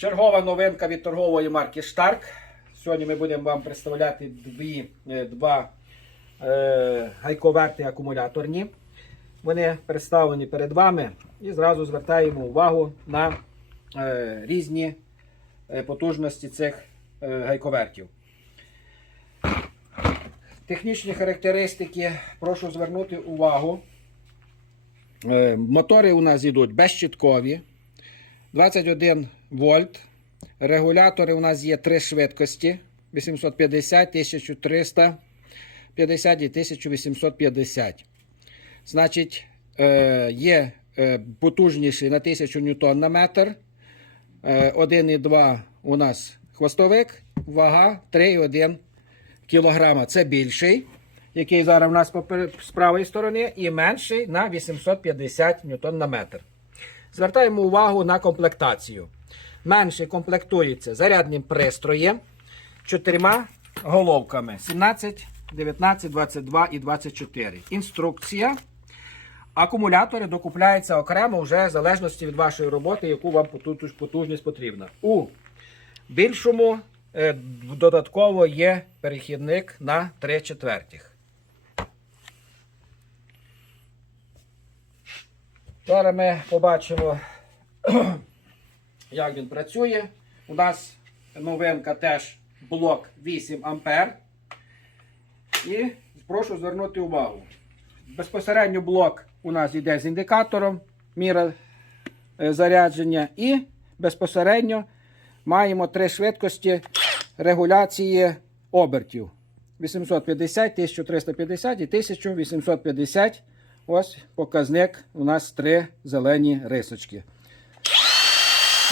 Чергова новинка від торгової марки Stark. Сьогодні ми будемо вам представляти дві, е, два е, гайковерти акумуляторні. Вони представлені перед вами і зразу звертаємо увагу на е, різні е, потужності цих е, гайковертів. Технічні характеристики, прошу звернути увагу. Е, Мотори у нас йдуть безщиткові, 21 вольт. Регулятори у нас є три швидкості: 850, 1350 і 1850. Значить, е, є е, потужніший на 1000 ньютон на метр. Е, 1,2 у нас хвостовик, вага 3,1 кілограма. Це більший, який зараз у нас з правої сторони, і менший на 850 ньютон на метр. Звертаємо увагу на комплектацію. Менший комплектується зарядним пристроєм, чотирма головками 17, 19, 22 і 24. Інструкція. Акумулятори докупляються окремо вже в залежності від вашої роботи, яку вам потужність потрібна. У більшому е, додатково є перехідник на 3 четвертих. Зараз ми побачимо, як він працює. У нас новинка теж блок 8 ампер. І прошу звернути увагу. Безпосередньо блок у нас йде з індикатором міра е, зарядження, і безпосередньо маємо три швидкості регуляції обертів. 850, 1350 і 1850. Ось показник у нас три зелені рисочки.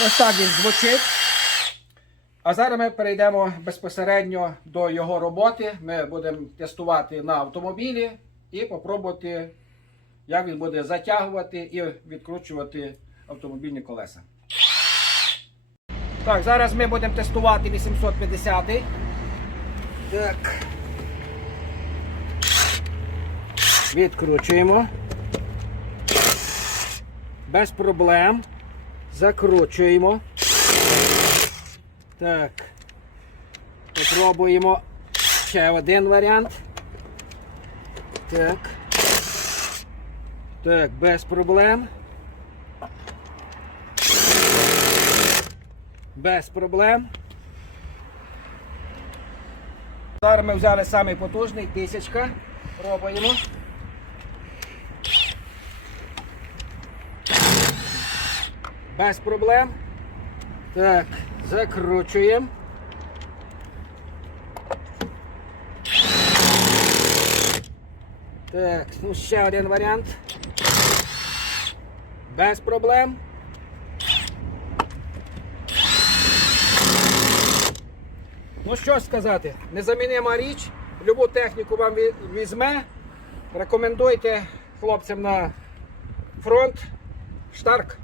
Ось так він звучить. А зараз ми перейдемо безпосередньо до його роботи. Ми будемо тестувати на автомобілі і попробувати, як він буде затягувати і відкручувати автомобільні колеса. Так, зараз ми будемо тестувати 850. Так. Відкручуємо. Без проблем. Закручуємо. Так. Попробуємо ще один варіант. Так. Так, без проблем. Без проблем. Зараз ми взяли самий потужний, тисячка. Пробуємо. Без проблем. Так, закручуємо. Так, ну ще один варіант. Без проблем. Ну що сказати, незамінима річ, любу техніку вам візьме. Рекомендуйте хлопцям на фронт. Штарк.